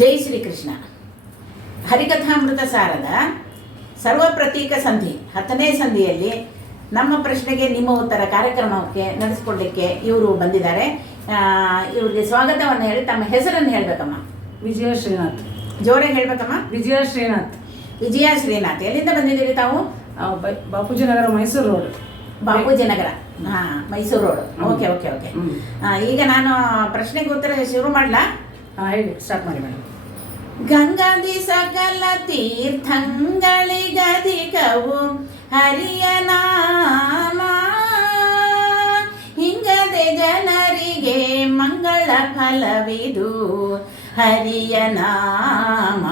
ಜೈ ಶ್ರೀ ಕೃಷ್ಣ ಹರಿಕಥಾಮೃತ ಸಾರದ ಸರ್ವ ಪ್ರತೀಕ ಸಂಧಿ ಹತ್ತನೇ ಸಂಧಿಯಲ್ಲಿ ನಮ್ಮ ಪ್ರಶ್ನೆಗೆ ನಿಮ್ಮ ಉತ್ತರ ಕಾರ್ಯಕ್ರಮಕ್ಕೆ ನಡೆಸಿಕೊಡ್ಲಿಕ್ಕೆ ಇವರು ಬಂದಿದ್ದಾರೆ. ಇವರಿಗೆ ಸ್ವಾಗತವನ್ನು ಹೇಳಿ ತಮ್ಮ ಹೆಸರನ್ನು ಹೇಳ್ಬೇಕಮ್ಮ. ವಿಜಯ ಶ್ರೀನಾಥ್. ಜೋರೆ ಹೇಳ್ಬೇಕಮ್ಮ. ವಿಜಯ ಶ್ರೀನಾಥ್. ವಿಜಯ ಶ್ರೀನಾಥ್. ಎಲ್ಲಿಂದ ಬಂದಿದ್ದೀರಿ ತಾವು? ಬಾಪೂಜಿ ನಗರ ಮೈಸೂರು ರೋಡ್. ಬಾಪೂಜಿ ನಗರ. ಹಾ Mysuru road. Okay okay okay. ಈಗ ನಾನು ಪ್ರಶ್ನೆಗೆ ಉತ್ತರ ಶುರು ಮಾಡಲಾ? ಹಾಂ ಹೇಳಿ. ಸ್ಟಾರ್ಟ್ ಮಾಡಿ ಮೇಡಮ್. ಗಂಗಾದಿ ಸಕಲ ತೀರ್ಥಂಗಳಿಗಧಿಕವು ಹರಿಯ ನಾಮ, ಹಿಂಗದೆ ಜನರಿಗೆ ಮಂಗಳ ಫಲವಿದು. ಹರಿಯ ನಾಮ,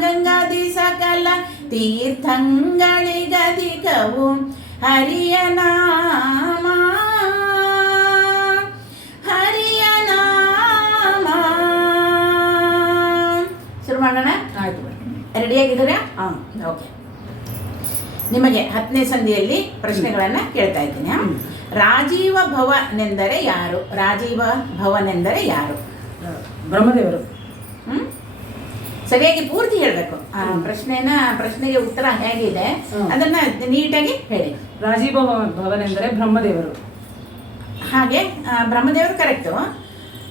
ಗಂಗಾದಿ ಸಕಲ ತೀರ್ಥಂಗಳಿಗಧಿಕವು ಹರಿಯ ನಾಮ ರೆಡಿಯಾಗಿದ್ದೀರಾ ಹಾಂ. ಓಕೆ. ನಿಮಗೆ ಹತ್ತನೇ ಸಂಧಿಯಲ್ಲಿ ಪ್ರಶ್ನೆಗಳನ್ನು ಕೇಳ್ತಾ ಇದ್ದೀನಿ. ರಾಜೀವ ಭವನೆಂದರೆ ಯಾರು? ರಾಜೀವ ಭವನೆಂದರೆ ಯಾರು? ಬ್ರಹ್ಮದೇವರು. ಹ್ಮ್? ಸರಿಯಾಗಿ ಪೂರ್ತಿ ಹೇಳಬೇಕು. ಆ ಪ್ರಶ್ನೆನ ಪ್ರಶ್ನೆಗೆ ಉತ್ತರ ಹೇಗಿದೆ. ಅದನ್ನ ನೀಟಾಗಿ ಹೇಳಿ. ರಾಜೀವ ಭವನೆಂದರೆ ಬ್ರಹ್ಮದೇವರು. ಹಾಗೆ ಬ್ರಹ್ಮದೇವರು ಕರೆಕ್ಟು.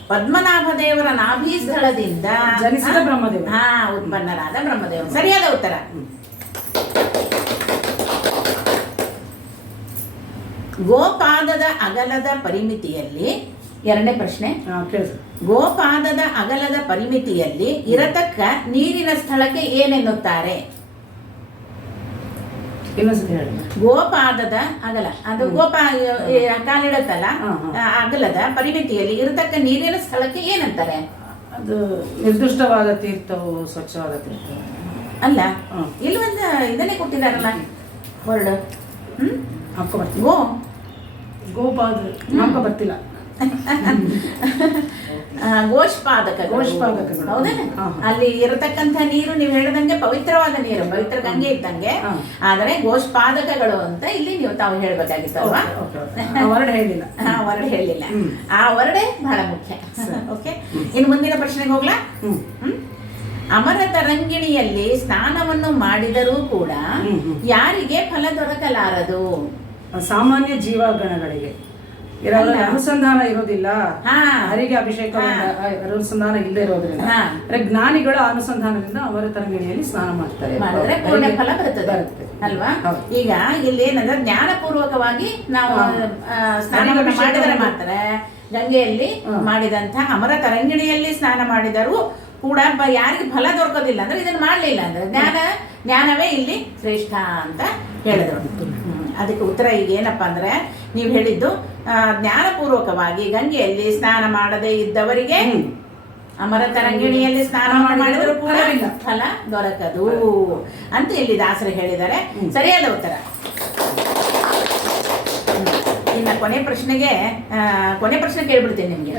ಪದ್ಮನಾಭ ದೇವರ ನಾಭಿ ಸ್ಥಳದಿಂದ ಜನಿಸಿದ ಬ್ರಹ್ಮದೇವ. ಹಾ ಉತ್ಪನ್ನರಾದ ಬ್ರಹ್ಮದೇವ. ಸರಿಯಾದ ಉತ್ತರ. ಗೋಪಾದದ ಅಗಲದ ಪರಿಮಿತಿಯಲ್ಲಿ ಎರಡನೇ ಪ್ರಶ್ನೆ. ಗೋಪಾದದ ಅಗಲದ ಪರಿಮಿತಿಯಲ್ಲಿ ಇರತಕ್ಕ ನೀರಿನ ಸ್ಥಳಕ್ಕೆ ಏನೆನ್ನುತ್ತಾರೆ? ಇನ್ನೊಂದ್ಸತಿ ಹೇಳಿ. ಗೋಪಾದದ ಅಗಲ ಅದು ಗೋಪ ಕಾಲಿಡತ್ತಲ್ಲ ಅಗಲದ ಪರಿಮಿತಿಯಲ್ಲಿ ಇರತಕ್ಕ ನೀರಿನ ಸ್ಥಳಕ್ಕೆ ಏನಂತಾರೆ? ಅದು ನಿರ್ದಿಷ್ಟವಾದ ತೀರ್ಥವು ಸ್ವಚ್ಛವಾದ ತೀರ್ಥ ಅಲ್ಲ. ಇಲ್ಲಿ ಒಂದು ಇದನ್ನೇ ಕೊಟ್ಟಿದಾರಲ್ಲ ವರ್ಡ್ ಹ್ಮ್? ಹಾಕೋ ಗೋ. ಗೋಪಾದ ಹಾಕೋ ಬರ್ತಿಲ್ಲ. ಗೋಷ್ಪಾದಕ ಗೋಷ್ಪಾದಕಗಳು. ಹೌದೇ ಹಾ, ಹಾ. ಅಲ್ಲಿ ಇರತಕ್ಕಂಥ ನೀರು ನೀವು ಹೇಳಿದಂಗೆ ಪವಿತ್ರವಾದ ನೀರು ಪವಿತ್ರ ಗಂಗೆ ಇದ್ದಂಗೆ. ಹಾ. ಆದರೆ ಗೋಷ್ಪಾದಕಗಳು ಅಂತ ಇಲ್ಲಿ ನೀವು ತಾವು ಹೇಳ್ಬೇಕಾಗಿತ್ತಲ್ವಾ? ವರ್ಡ್ ಹೇಳಿಲ್ಲ. ಆ ವರ್ಡ್ ಹೇಳಿಲ್ಲ. ಆ ವರ್ಡೆ ಬಹಳ ಮುಖ್ಯ. ಓಕೆ? ಇನ್ನು ಮುಂದಿನ ಪ್ರಶ್ನೆಗೆ ಹೋಗ್ಲಾ? ಅಮರ ತರಂಗಿಣಿಯಲ್ಲಿ ಸ್ನಾನವನ್ನು ಮಾಡಿದರೂ ಕೂಡ. ಯಾರಿಗೆ ಫಲ ದೊರಕಲಾರದು? ಸಾಮಾನ್ಯ ಜೀವಗಣಗಳಿಗೆ. ಇರಲ್ಲ. ಅನುಸಂಧಾನ ಇರೋದಿಲ್ಲ ಹಾ. ಹರಿಗೆ ಅಭಿಷೇಕ. ಅನುಸಂಧಾನ ಇಲ್ಲದೆ ಇರೋದ್ರಿಂದ. ಅಂದ್ರೆ ಜ್ಞಾನಿಗಳ ಅನುಸಂಧಾನದಿಂದ ಅವರ ತರಂಗಿಣಿಯಲ್ಲಿ ಸ್ನಾನ ಮಾಡ್ತಾರೆ ಮಾಡಿದ್ರೆ ಪೂರ್ಣ ಫಲ ಬರ್ತದೆ. ಅಲ್ವಾ ಈಗ ಇಲ್ಲಿ ಏನಂದ್ರೆ ಜ್ಞಾನಪೂರ್ವಕವಾಗಿ ನಾವು ಸ್ನಾನ ಮಾಡಿದರೆ ಮಾತ್ರ ಗಂಗೆಯಲ್ಲಿ ಮಾಡಿದಂತಹ ಅಮರ ತರಂಗಿಣಿಯಲ್ಲಿ ಸ್ನಾನ ಮಾಡಿದರೂ ಕೂಡ ಯಾರಿಗೆ ಫಲ ದೊರಕೋದಿಲ್ಲ ಅಂದ್ರೆ ಇದನ್ನ ಮಾಡ್ಲಿಲ್ಲ ಅಂದ್ರೆ ಜ್ಞಾನ ಜ್ಞಾನವೇ ಇಲ್ಲಿ ಶ್ರೇಷ್ಠ ಅಂತ ಹೇಳಿದ್ರು. ಅದಕ್ಕೆ ಉತ್ತರ ಈಗ ಏನಪ್ಪ ಅಂದ್ರೆ ನೀವು ಹೇಳಿದ್ದು ಜ್ಞಾನಪೂರ್ವಕವಾಗಿ ಗಂಗೆಯಲ್ಲಿ ಸ್ನಾನ ಮಾಡದೇ ಇದ್ದವರಿಗೆ. ಅಮರ ತರಂಗಿಣಿಯಲ್ಲಿ ಸ್ನಾನ ಮಾಡಿದ್ರು ಕೂಡ. ಫಲ ದೊರಕದು ಅಂತ ಇಲ್ಲಿ ದಾಸರು ಹೇಳಿದ್ದಾರೆ. ಸರಿಯಾದ ಉತ್ತರ. ಇನ್ನ ಕೊನೆ ಪ್ರಶ್ನೆಗೆ ಕೊನೆ ಪ್ರಶ್ನೆ ಕೇಳ್ಬಿಡ್ತೀನಿ ನಿಮಗೆ.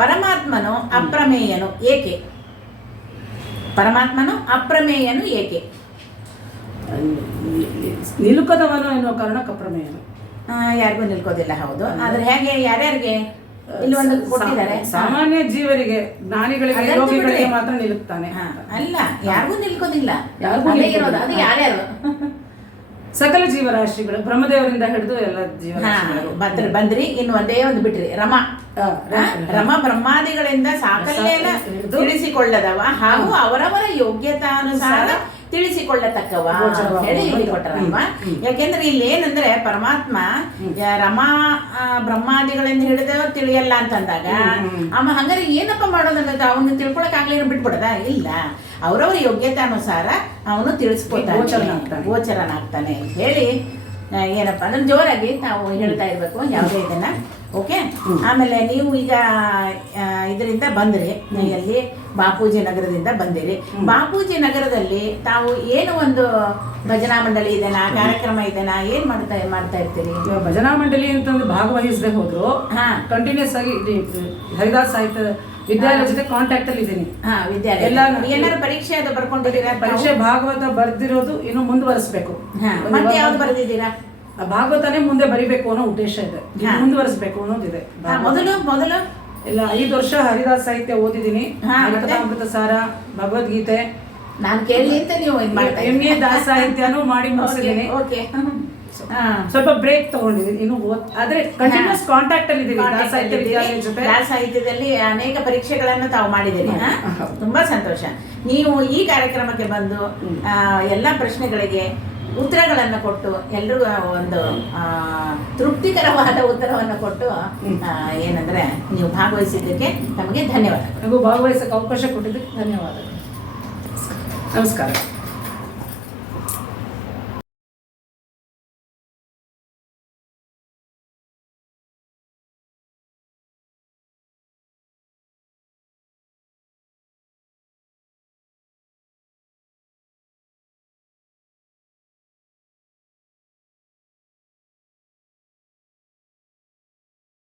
ಪರಮಾತ್ಮನು ಅಪ್ರಮೇಯನು ಏಕೆ? ಪರಮಾತ್ಮನು ಅಪ್ರಮೇಯನು ಏಕೆ? ನಿಲುಕದವನು ಎನ್ನುವ ಕಾರಣ ಕಪ್ರಮೇಯ ಯಾರಿಗೂ ನಿಲ್ಕೋದಿಲ್ಲ ಹೌದು. ಆದ್ರೆ ಹೇಗೆ ಯಾರ್ಯಾರಿಗೆ? ಇಲ್ಲಿ ಒಂದು ಕೊಟ್ಟಿದ್ದಾರೆ. ಸಾಮಾನ್ಯ ಜೀವರಿಗೆ ಜ್ಞಾನಿಗಳಿಗೆ ರೋಗಿಗಳಿಗೆ ಮಾತ್ರ ನಿಲ್ಲುತ್ತಾನೆ ಅಲ್ಲ ಯಾರಿಗೂ ನಿಲ್ಕೋದಿಲ್ಲ. ಯಾರಿಗೂ. ಇರೋದು ಅದು ಯಾರ್ಯಾರು? ಸಕಲ ಜೀವರಾಶಿಗಳು ಬ್ರಹ್ಮದೇವರಿಂದ ಹಿಡಿದು ಎಲ್ಲ ಜೀವ ಬಂದ್ರಿ ಬಂದ್ರಿ ಇನ್ನು ಒಂದೇ ಒಂದು ಬಿಟ್ರಿ. ರಮ. ರಮ. ಬ್ರಹ್ಮಾದಿಗಳಿಂದ ಸಾಕಲ್ಯನ ತಿಳಿಸಿಕೊಳ್ಳದವ ಹಾಗೂ. ಅವರವರ ಯೋಗ್ಯತಾನುಸಾರ ತಿಳಿಸಿಕೊಳ್ಳತಕ್ಕವ ಹೇಳಿ ಇಲ್ಲಿ. ಕೊಟ್ಟರಲ್ವಾ. ಯಾಕೆಂದ್ರೆ ಇಲ್ಲಿ ಏನಂದ್ರೆ ಪರಮಾತ್ಮ ರಮಾ ಬ್ರಹ್ಮಾದಿಗಳೆಂದು ಹಿಡಿದು ತಿಳಿಯಲ್ಲ ಅಂತಂದಾಗ ಅಮ್ಮ ಹಂಗಾರೆ ಏನಪ್ಪ ಮಾಡೋದಂತ ಅವನು ತಿಳ್ಕೊಳಕ್ ಆಗ್ಲಿ ಬಿಟ್ಬಿಡದ? ಇಲ್ಲ. ಅವರವರ ಯೋಗ್ಯತಾನುಸಾರ ಅವನು ತಿಳಿಸ್ಕೊತಾನೆ. ಗೋಚರನಾಗ್ತಾನೆ. ಹೇಳಿ ಏನಪ್ಪ ಅಂದ್ರೆ ಜೋರಾಗಿ ನಾವು ಹೇಳ್ತಾ ಇರ್ಬೇಕು ಯಾವುದೇ ಇದನ್ನ. ಓಕೆ? ಆಮೇಲೆ ನೀವು ಈಗ ಇದರಿಂದ ಬಂದ್ರಿ. ಎಲ್ಲಿ ಬಾಪೂಜಿ ನಗರದಿಂದ ಬಂದಿರಿ. ಬಾಪೂಜಿ ನಗರದಲ್ಲಿ ತಾವು ಏನು ಒಂದು ಭಜನಾ ಮಂಡಳಿ ಇದೆನಾ ಕಾರ್ಯಕ್ರಮ ಇದೆನಾ ಏನ್ ಮಾಡ್ತಾ ಮಾಡ್ತಾ ಇರ್ತೀರಿ? ಭಜನಾ ಮಂಡಳಿ ಅಂತಂದು ಭಾಗವಹಿಸದೆ ಹೋದ್ರು. ಹಾ. ಕಂಟಿನ್ಯೂಸ್ ಆಗಿ ಹರಿದಾಸ್ ಸಾಹಿತ್ಯ ವಿದ್ಯಾಲಯ ಜೊತೆ ಕಾಂಟ್ಯಾಕ್ಟ್ ಅಲ್ಲಿ ಇದ್ದೀನಿ. ವಿದ್ಯಾಲಯ. ಎಲ್ಲ- ಏನಾದ್ರು ಪರೀಕ್ಷೆ ಅದು ಬರ್ಕೊಂಡಿದ್ದೀರಾ? ಪರೀಕ್ಷೆ ಭಾಗವತ ಬರ್ದಿರೋದು ಇನ್ನು ಮುಂದುವರಿಸಬೇಕು. ಮತ್ತೆ ಯಾವ್ದು ಬರ್ದಿದ್ದೀರಾ? ಭಾಗವತನೇ ಮುಂದೆ ಬರಿಬೇಕು ಅನ್ನೋ ಉದ್ದೇಶ ಇದೆ. ಮುಂದುವರಿಸಬೇಕು ಅನ್ನೋದಿದೆ ಮೊದಲು ಮೊದಲು? ಇಲ್ಲ ಐದು ವರ್ಷ ಹರಿದಾಸ್ ಸಾಹಿತ್ಯ ಓದಿದ್ದೀನಿ. ಹಾ, ಮತ್ತೆ? ಕಥಾಮೃತ ಸಾರ ಭಗವದ್ಗೀತೆ. ನಾನು ಕೇಳಿ ಅಂತ ನೀವು ಇದು ಮಾಡ್ತಾ ಎಂ ಎ ದಾಸ ಸಾಹಿತ್ಯನೂ ಮಾಡಿ ಮುಗಿಸಿದ್ದೀನಿ. ಓಕೆ ಹಾ. ಸ್ವಲ್ಪ ಬ್ರೇಕ್ ತಗೊಂಡಿದ್ದೀನಿ. ಇನ್ನು ಓದ್ ಆದ್ರೆ ಕಂಟಿನ್ಯೂಸ್ ಕಾಂಟ್ಯಾಕ್ಟ್ ಅಲ್ಲಿ ಇದ್ದೀನಿ ದಾಸ ಸಾಹಿತ್ಯ ವಿದ್ಯಾಲಯ ಜೊತೆ. ದಾಸ ಸಾಹಿತ್ಯದಲ್ಲಿ ಅನೇಕ ಪರೀಕ್ಷೆಗಳನ್ನು ತಾವು ಮಾಡಿದ್ದೀರಿ ಹಾ? ತುಂಬಾ ಸಂತೋಷ. ನೀವು ಈ ಕಾರ್ಯಕ್ರಮಕ್ಕೆ ಬಂದು ಆ, ಎಲ್ಲ ಪ್ರಶ್ನೆಗಳಿಗೆ ಉತ್ತರಗಳನ್ನು ಕೊಟ್ಟು, ಎಲ್ರಿಗೂ ಒಂದು ತೃಪ್ತಿಕರವಾದ ಉತ್ತರವನ್ನು ಕೊಟ್ಟು ಏನಂದ್ರೆ ನೀವು ಭಾಗವಹಿಸಿದ್ದಕ್ಕೆ ನಮಗೆ ಧನ್ಯವಾದ ನೀವು ಭಾಗವಹಿಸಕ್ಕೆ ಅವಕಾಶ ಕೊಟ್ಟಿದ್ದಕ್ಕೆ ಧನ್ಯವಾದಗಳು. ನಮಸ್ಕಾರ.